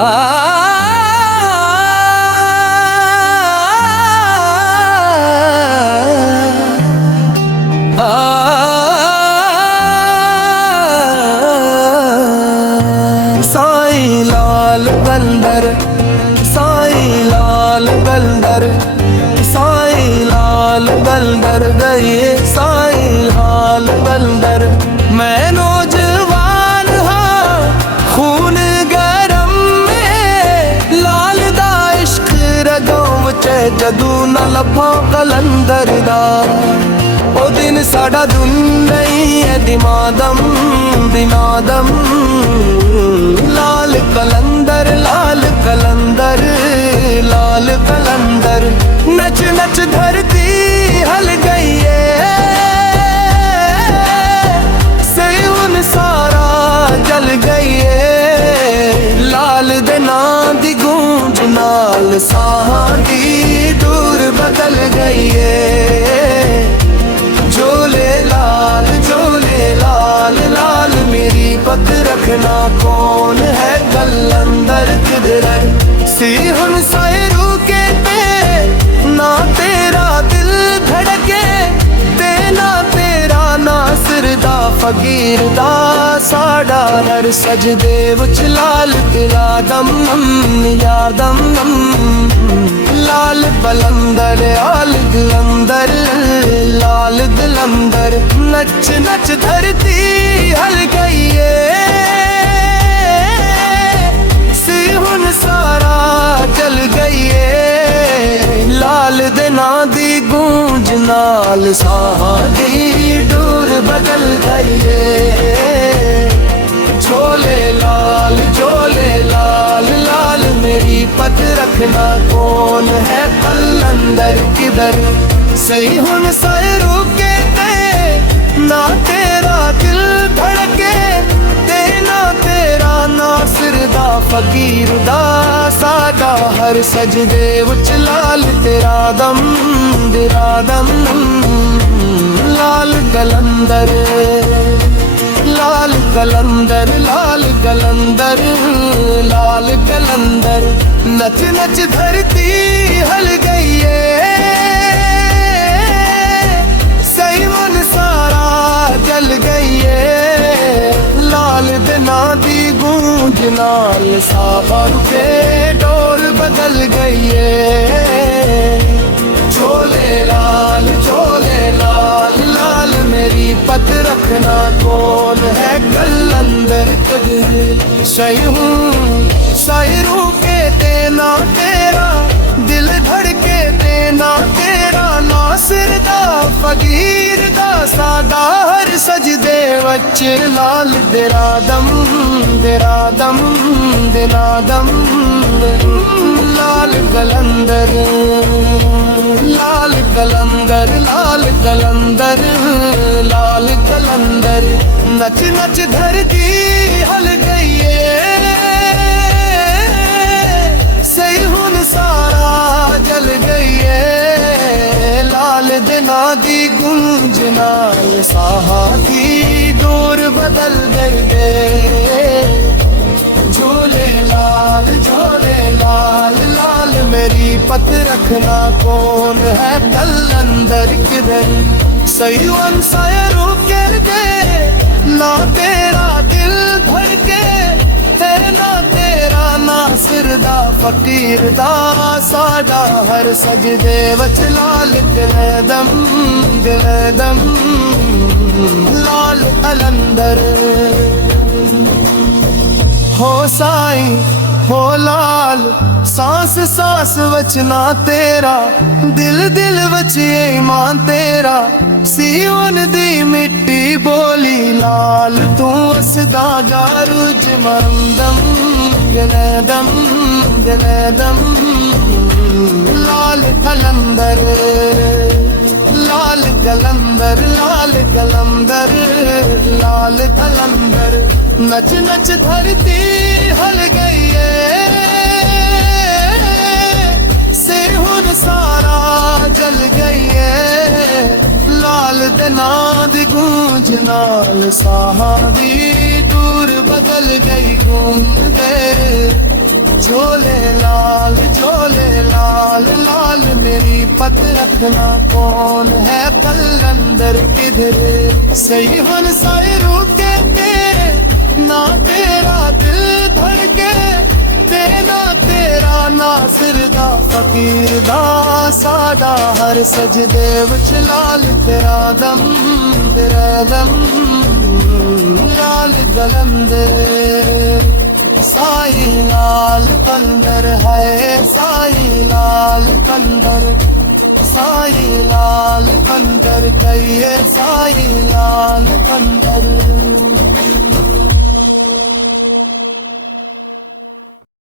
साईं लाल बंदर, साईं लाल बंदर, साईं लाल बंदर गए साईं लाल बंदर। मैं नौजवान हाँ खून गरम में, लाल दा इश्क रगों विच जदू न लभा कलंदर दा। ओ दिन साडा दुन नहीं है दिमादम दिनादम, लाल कलंदर लाल कलंदर लाल कलंदर। नच नच धरती हल गई है, सयून सारा जल गई है। लाल दे नां दी गूंज नाल साहां दी दूर बदल गई है। झोले लाल लाल मेरी पग रखना कौन है कलंदर किधर सी हुन सायरू के ते ना तेरा दिल धड़के ते ना तेरा नासिर दा फकीर दा साड़ा हर सजदे विच लाल तेरा दम यादम। लाल बलंदर आल गलंदर लाल गलंदर। नच नच धरती हल गई है, सिहुन सारा जल गई है। लाल दे नां दी गूंज नाल साहां दी डोर बदल गई है। झोले लाल लाल मेरी पग रखना कौन है कलंदर किधर। सही हुन सायरू के ते ना तेरा दिल धड़के ते ना तेरा नासिर दा फकीर दा सादा हर सजदे विच लाल तेरा दम तेरा दम। लाल कलंदर लाल कलंदर लाल कलंदर लाल कलंदर। नच नच धरती हल गई है, सही मन सारा जल गई है। लाल दे नां दी गूंज नाल साहब के डोर बदल गई है। झोले लाल लाल मेरी पग रखना कौन है कलंदर किधर। सही हूँ सायरू के ते ना तेरा दिल धड़के ते ना तेरा नासिर दा फकीर दा सादा हर सजदे वच लाल तेरा दम तेरा दम तेरा दम। लाल कलंदर लाल कलंदर लाल कलंदर लाल कलंदर। नच नच धरती हल गई है, सही हुन सारा जल गई है। लाल दे नां दी गूंज नाल साहां दी दूर बदल गई है। झोले लाल लाल मेरी पग रखना कौन है कलंदर किधर। सही वन सायरू के दे ना तेरा दिल धड़के ते ना तेरा नासिर दा फकीर दा साड़ा हर सजदे विच लाल गलदम गलदम। लाल कलंदर हो साईं हो लाल सांस सांस वच ना तेरा दिल दिल वच ईमान तेरा। सीवन दी मिट्टी बोली लाल तू असदा गारुज मंदम गलदम गलदम। लाल कलंदर लाल कलंदर लाल कलंदर लाल कलंदर। नच नच धरती हल गई है, सेहुन सारा जल गई है। लाल दे नां दी गूंज नाल साहां दी दूर बदल गई गूंज दे। झोले लाल लाल मेरी पत रखना कौन है कलंदर किधर सही हुन साए रुके ते ना तेरा दिल धड़के ते ना तेरा नासिर दा फकीर दा साडा हर सजदे विच लाल तेरा दम लाल कलंदर साई लाल कलंदर है साई लाल कलंदर साई लाल कलंदर कहिए साई लाल कलंदर